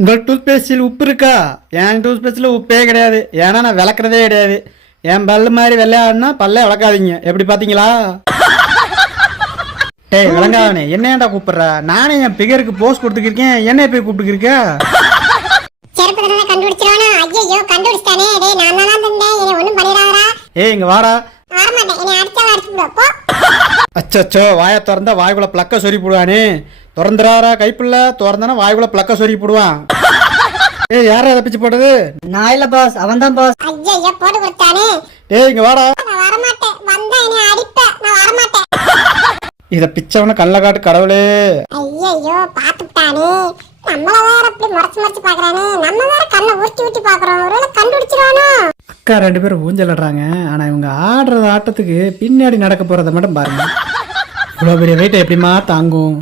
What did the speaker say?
உங்கள் டூத்பேஸ்டில் உப்பு இருக்கா? என் டூத்பேஸ்டில் உப்பே கிடையாது. ஏன்னா நான் விளக்குறதே கிடையாது. என் பல்லு மாதிரி வெள்ளையாடுனா பல்லே விளக்காதீங்க. எப்படி பார்த்தீங்களா? டேய் விளங்காதவனே, என்னையாண்டா கூப்பிடுற? நானே என் பிகருக்கு போஸ்ட் கொடுத்துக்கிருக்கேன், என்னைய போய் கூப்பிட்டுக்கிருக்க? ஏய் இங்க வாடா. அச்சோ, வாயை திறந்தா வாய்க்குள்ள பிளக்க சொறி போடுவானே. திறந்துறாரா கைப்புள்ள? திறந்தானா வாய்க்குள்ள பிளக்க சொறி போடுவான். ஏய் யாரா அதை பிச்சு போட்டது? நான் இல்ல பாஸ், அவன் தான் பாஸ். ஐயோ போட்டு கொடுத்தானே. ஏய் இங்க வாடா. நான் வர மாட்டேன். வந்தா என்னை அடிப்ப. நான் வர மாட்டேன். இத பிச்சவன கல்ல காட்டு கடவுளே. ஐயோ பாத்துட்டானே. நம்மள வேற அப்படி மறைச்சு பாக்குறானே. நம்ம வேற கண்ணை ஊட்டி பாக்குறோம். ஒருவேளை கண்டுபிடிச்சிரானோ? அக்கா 2 பேரும் ஊஞ்சல் ஆடுறாங்க. ஆனா இவங்க ஆடுறது ஆட்டத்துக்கு பின்னாடி நடக்க போறதை மட்டும் பாருங்க. இவ்வளவு பெரிய வெயிட்டை எப்படிமா தாங்கும்?